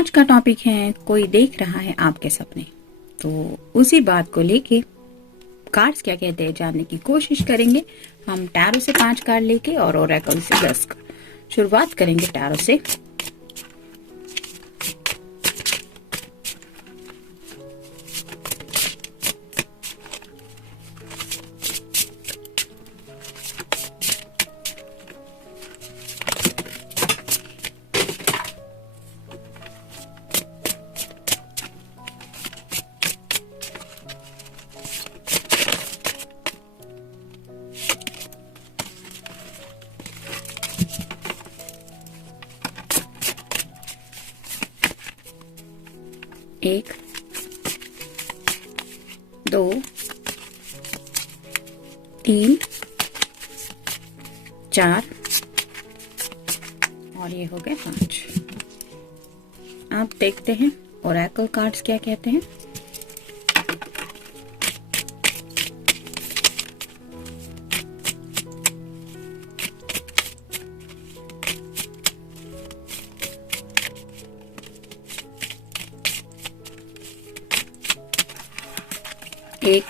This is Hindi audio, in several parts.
आज का टॉपिक है कोई देख रहा है आपके सपने। तो उसी बात को लेके कार्ड्स क्या कहते हैं जानने की कोशिश करेंगे। हम टैरो से 5 कार्ड लेके और ओरेकल से 10 कार्ड। शुरुआत करेंगे टैरो से। एक, दो, तीन, चार और ये हो गए 5। आप देखते हैं ओरेकल कार्ड्स क्या कहते हैं। एक,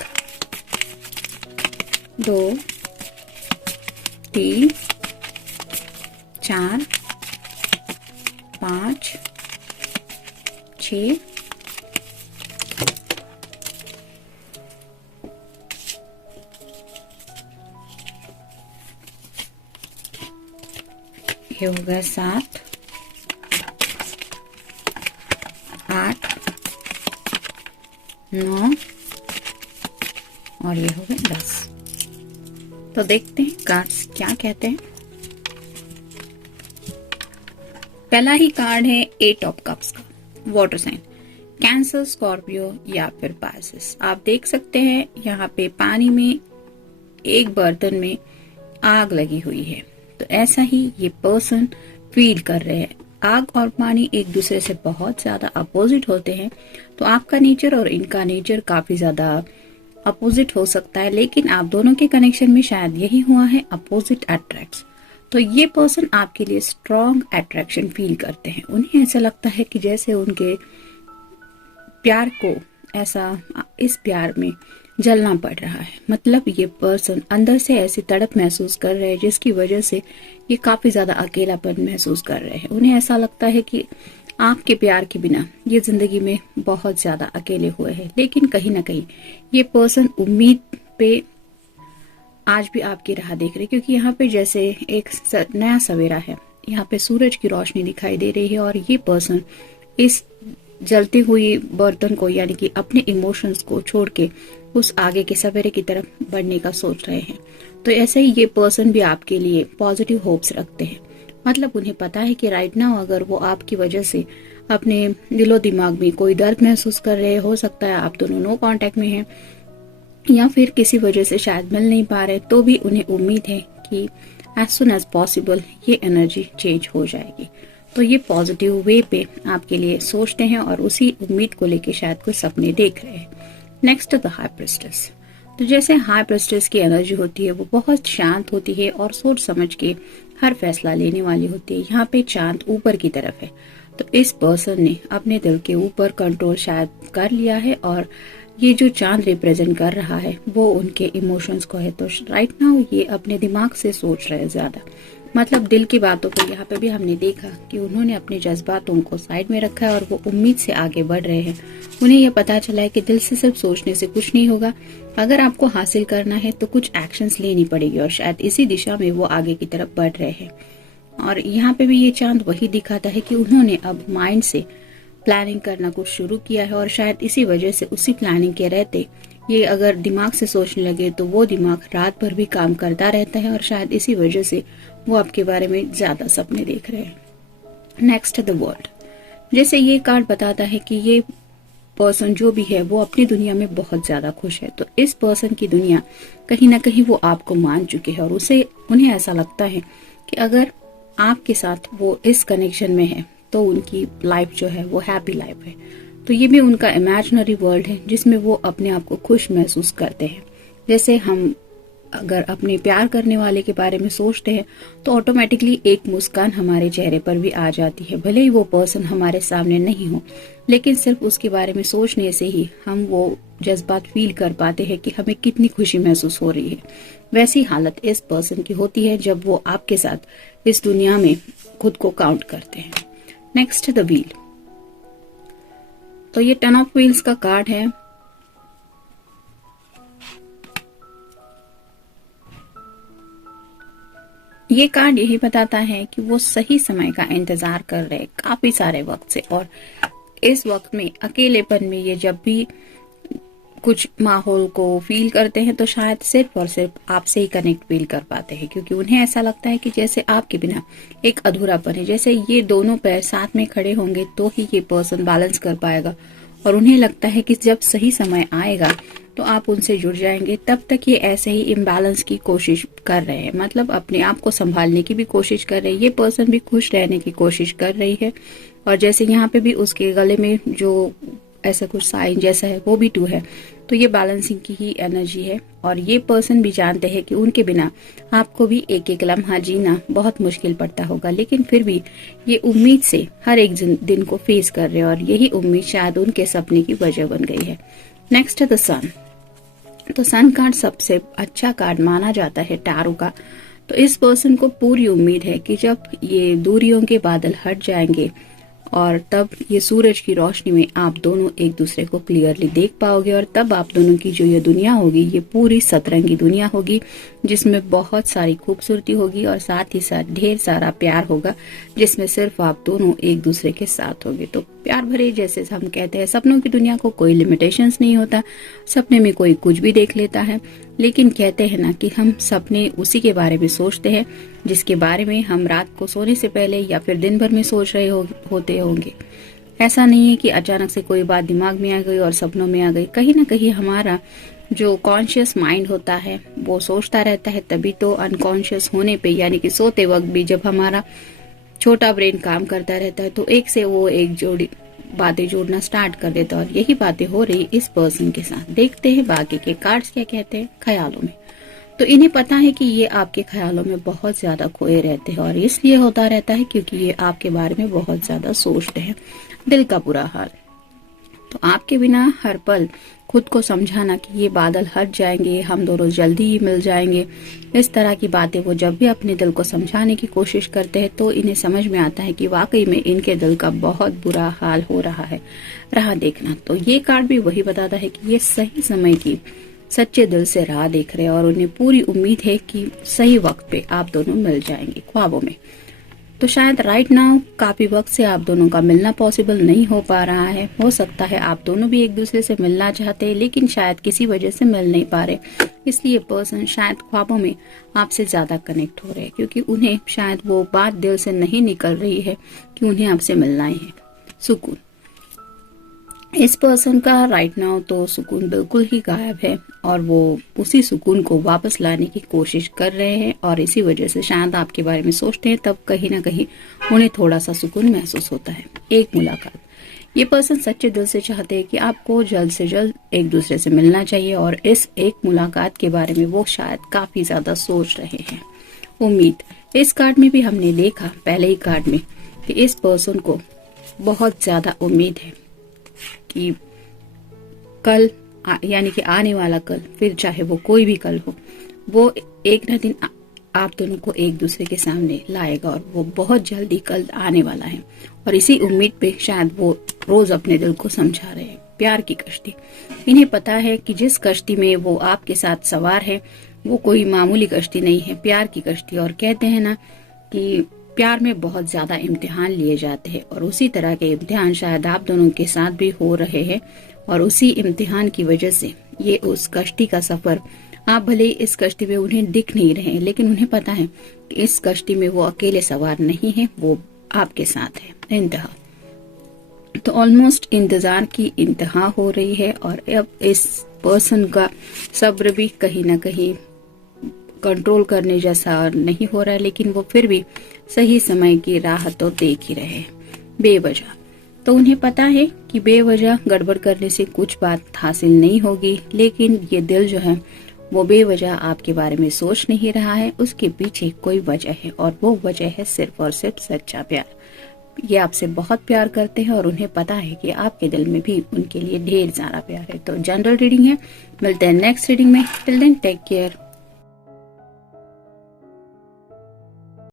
दो, तीन, चार, 5, 6, 7, 8, 9 और ये हो गए 10। तो देखते हैं कार्ड्स क्या कहते हैं। पहला ही कार्ड है 8 ऑफ कप्स का, वाटर साइन, कैंसर, स्कॉर्पियो या फिर पाइसेस। आप देख सकते हैं यहाँ पे पानी में एक बर्तन में आग लगी हुई है। तो ऐसा ही ये पर्सन फील कर रहे हैं। आग और पानी एक दूसरे से बहुत ज्यादा अपोजिट होते हैं। तो आपका नेचर और इनका नेचर काफी ज्यादा अपोजिट हो सकता है, लेकिन आप दोनों के कनेक्शन में शायद यही हुआ है, अपोजिट अट्रैक्ट्स। तो ये पर्सन आपके लिए स्ट्रॉन्ग अट्रैक्शन फील करते हैं। उन्हें ऐसा लगता है कि जैसे उनके प्यार को ऐसा इस प्यार में जलना पड़ रहा है। मतलब ये पर्सन अंदर से ऐसी तड़प महसूस कर रहे हैं जिसकी वजह से ये काफी ज्यादा अकेलापन महसूस कर रहे हैं। उन्हें ऐसा लगता है कि आपके प्यार के बिना ये जिंदगी में बहुत ज्यादा अकेले हुए हैं। लेकिन कहीं ना कहीं ये पर्सन उम्मीद पे आज भी आपकी राह देख रहे, क्योंकि यहाँ पे जैसे एक नया सवेरा है। यहाँ पे सूरज की रोशनी दिखाई दे रही है और ये पर्सन इस जलती हुई बर्तन को यानी कि अपने इमोशंस को छोड़ के उस आगे के सवेरे की तरफ बढ़ने का सोच रहे हैं। तो ऐसे ही ये पर्सन भी आपके लिए पॉजिटिव होप्स रखते हैं। मतलब उन्हें पता है कि राइट नाउ अगर वो आपकी वजह से अपने दिलो दिमाग में कोई दर्द महसूस कर रहे, हो सकता है आप दोनों नो कांटेक्ट में हैं या फिर किसी वजह से शायद मिल नहीं पा रहे, तो भी उन्हें उम्मीद है कि एज सुन एज पॉसिबल ये एनर्जी चेंज हो जाएगी। तो ये पॉजिटिव वे पे आपके लिए सोचते हैं और उसी उम्मीद को लेके शायद कुछ सपने देख रहे हैं। Next the high priestess. तो जैसे हाई प्रिस्टेस की एनर्जी होती है वो बहुत शांत होती है और सोच समझ के हर फैसला लेने वाली होती है। यहाँ पे चांद ऊपर की तरफ है। तो इस पर्सन ने अपने दिल के ऊपर कंट्रोल शायद कर लिया है और ये जो चांद रिप्रेजेंट कर रहा है वो उनके इमोशंस को है। तो राइट नाउ ये अपने दिमाग से सोच रहे हैं ज्यादा। मतलब दिल की बातों को यहाँ पे भी हमने देखा कि उन्होंने अपने जज्बातों को साइड में रखा है और वो उम्मीद से आगे बढ़ रहे हैं। उन्हें यह पता चला है कि दिल से सिर्फ सोचने से कुछ नहीं होगा। अगर आपको हासिल करना है तो कुछ एक्शंस लेनी पड़ेगी और शायद इसी दिशा में वो आगे की तरफ बढ़ रहे हैं। और यहाँ पे भी ये चांद वही दिखाता है कि उन्होंने अब माइंड से प्लानिंग करना कुछ शुरू किया है और शायद इसी वजह से उसी प्लानिंग के रहते ये अगर दिमाग से सोचने लगे तो वो दिमाग रात भर भी काम करता रहता है और शायद इसी वजह से वो आपके बारे में ज्यादा सपने देख रहे हैं। Next the world. जैसे ये कार्ड बताता है कि ये पर्सन जो भी है वो अपनी दुनिया में बहुत ज्यादा खुश है। तो इस पर्सन की दुनिया कहीं ना कहीं वो आपको मान चुके हैं और उन्हें ऐसा लगता है कि अगर आपके साथ वो इस कनेक्शन में है तो उनकी लाइफ जो है वो हैप्पी लाइफ है। तो ये भी उनका इमेजिनरी वर्ल्ड है जिसमें वो अपने आप को खुश महसूस करते हैं। जैसे हम अगर अपने प्यार करने वाले के बारे में सोचते हैं तो ऑटोमेटिकली एक मुस्कान हमारे चेहरे पर भी आ जाती है। भले ही वो पर्सन हमारे सामने नहीं हो, लेकिन सिर्फ उसके बारे में सोचने से ही हम वो जज्बात फील कर पाते हैं कि हमें कितनी खुशी महसूस हो रही है। वैसी हालत इस पर्सन की होती है जब वो आपके साथ इस दुनिया में खुद को काउंट करते हैं। Next, the wheel. तो ये 10 ऑफ व्हील्स का कार्ड है। ये कार्ड यही बताता है कि वो सही समय का इंतजार कर रहे काफी सारे वक्त से, और इस वक्त में अकेलेपन में ये जब भी कुछ माहौल को फील करते हैं तो शायद सिर्फ और सिर्फ आपसे ही कनेक्ट फील कर पाते हैं, क्योंकि उन्हें ऐसा लगता है कि जैसे आपके बिना एक अधूरापन है। जैसे ये दोनों पैर साथ में खड़े होंगे तो ही ये पर्सन बैलेंस कर पाएगा, और उन्हें लगता है कि जब सही समय आएगा तो आप उनसे जुड़ जाएंगे। तब तक ये ऐसे ही इम्बैलेंस की कोशिश कर रहे हैं, मतलब अपने आप को संभालने की भी कोशिश कर रहे हैं। ये पर्सन भी खुश रहने की कोशिश कर रही है, और जैसे यहाँ पे भी उसके गले में जो ऐसा कुछ साइन जैसा है वो भी 2 है, तो ये बैलेंसिंग की ही एनर्जी है। और ये पर्सन भी जानते हैं कि उनके बिना आपको भी एक एक लम्हा जीना बहुत मुश्किल पड़ता होगा, लेकिन फिर भी ये उम्मीद से हर एक दिन को फेस कर रहे हैं, और यही उम्मीद शायद उनके सपने की वजह बन गई है। नेक्स्ट, द सन। तो सन कार्ड सबसे अच्छा कार्ड माना जाता है टैरो का। तो इस पर्सन को पूरी उम्मीद है कि जब ये दूरियों के बादल हट जाएंगे और तब ये सूरज की रोशनी में आप दोनों एक दूसरे को क्लियरली देख पाओगे, और तब आप दोनों की जो ये दुनिया होगी ये पूरी सतरंगी दुनिया होगी, जिसमें बहुत सारी खूबसूरती होगी और साथ ही साथ ढेर सारा प्यार होगा, जिसमें सिर्फ आप दोनों एक दूसरे के साथ होगे। तो प्यार भरे, जैसे हम कहते हैं, सपनों की दुनिया को कोई लिमिटेशंस नहीं होता। सपने में कोई कुछ भी देख लेता है, लेकिन कहते हैं ना कि हम सपने उसी के बारे में सोचते हैं जिसके बारे में हम रात को सोने से पहले या फिर दिन भर में सोच रहे होते होंगे। ऐसा नहीं है कि अचानक से कोई बात दिमाग में आ गई और सपनों में आ गई। कहीं ना कहीं हमारा जो कॉन्शियस माइंड होता है वो सोचता रहता है, तभी तो अनकॉन्शियस होने पे, यानी कि सोते वक्त भी जब हमारा छोटा ब्रेन काम करता रहता है तो एक से वो एक जोड़ी बातें जोड़ना स्टार्ट कर देता है, और यही बातें हो रही इस पर्सन के साथ। देखते हैं बाकी के कार्ड्स क्या कहते हैं ख्यालों में। तो इन्हें पता है कि ये आपके ख्यालों में बहुत ज्यादा खोए रहते हैं, और इसलिए होता रहता है क्योंकि ये आपके बारे में बहुत ज्यादा सोचते हैं। दिल का बुरा हाल। तो आपके बिना हर पल खुद को समझाना कि ये बादल हट जाएंगे, हम दोनों जल्दी ही मिल जाएंगे, इस तरह की बातें वो जब भी अपने दिल को समझाने की कोशिश करते हैं तो इन्हें समझ में आता है कि वाकई में इनके दिल का बहुत बुरा हाल हो रहा है। राह देखना। तो ये कार्ड भी वही बताता है कि ये सही समय की सच्चे दिल से राह देख रहे हैं, और उन्हें पूरी उम्मीद है कि सही वक्त पे आप दोनों मिल जाएंगे ख्वाबों में। तो शायद राइट नाउ काफी वक्त से आप दोनों का मिलना पॉसिबल नहीं हो पा रहा है। हो सकता है आप दोनों भी एक दूसरे से मिलना चाहते हैं, लेकिन शायद किसी वजह से मिल नहीं पा रहे। इसलिए पर्सन शायद ख्वाबों में आपसे ज्यादा कनेक्ट हो रहे हैं, क्योंकि उन्हें शायद वो बात दिल से नहीं निकल रही है कि उन्हें आपसे मिलना ही है। सुकून। इस पर्सन का राइट नाउ तो सुकून बिल्कुल ही गायब है, और वो उसी सुकून को वापस लाने की कोशिश कर रहे हैं, और इसी वजह से शायद आपके बारे में सोचते हैं, तब कहीं ना कहीं उन्हें थोड़ा सा सुकून महसूस होता है। एक मुलाकात। ये पर्सन सच्चे दिल से चाहते हैं कि आपको जल्द से जल्द एक दूसरे से मिलना चाहिए, और इस एक मुलाकात के बारे में वो शायद काफी ज्यादा सोच रहे हैं। उम्मीद। इस कार्ड में भी हमने देखा पहले ही कार्ड में कि इस पर्सन को बहुत ज्यादा उम्मीद है कि कल, यानी कि आने वाला कल, फिर चाहे वो कोई भी कल हो, वो एक न दिन आप दोनों को एक दूसरे के सामने लाएगा, और वो बहुत जल्दी कल आने वाला है। और इसी उम्मीद पे शायद वो रोज अपने दिल को समझा रहे हैं। प्यार की कश्ती। इन्हें पता है कि जिस कश्ती में वो आपके साथ सवार है वो कोई मामूली कश्ती नहीं है, प्यार की कश्ती। और कहते हैं ना कि प्यार में बहुत ज्यादा इम्तिहान लिए जाते हैं, और उसी तरह के इम्तिहान शायद आप दोनों के साथ भी हो रहे हैं, और उसी इम्तिहान की वजह से ये उस कश्ती का सफर, आप भले इस कश्ती में उन्हें दिख नहीं रहे हैं, लेकिन उन्हें पता है कि इस कश्ती में वो अकेले सवार नहीं है, वो आपके साथ है। इंतहा। तो ऑलमोस्ट इंतजार की इंतहा हो रही है, और अब इस पर्सन का सब्र भी कहीं ना कहीं कंट्रोल करने जैसा नहीं हो रहा है, लेकिन वो फिर भी सही समय की राह तो देख ही रहे हैं। बेवजह। तो उन्हें पता है कि बेवजह गड़बड़ करने से कुछ बात हासिल नहीं होगी, लेकिन ये दिल जो है वो बेवजह आपके बारे में सोच नहीं रहा है, उसके पीछे कोई वजह है और वो वजह है सिर्फ और सिर्फ सच्चा प्यार। ये आपसे बहुत प्यार करते हैं और उन्हें पता है कि आपके दिल में भी उनके लिए ढेर सारा प्यार है। तो जनरल रीडिंग है, मिलते हैं नेक्स्ट रीडिंग में। Till then take care.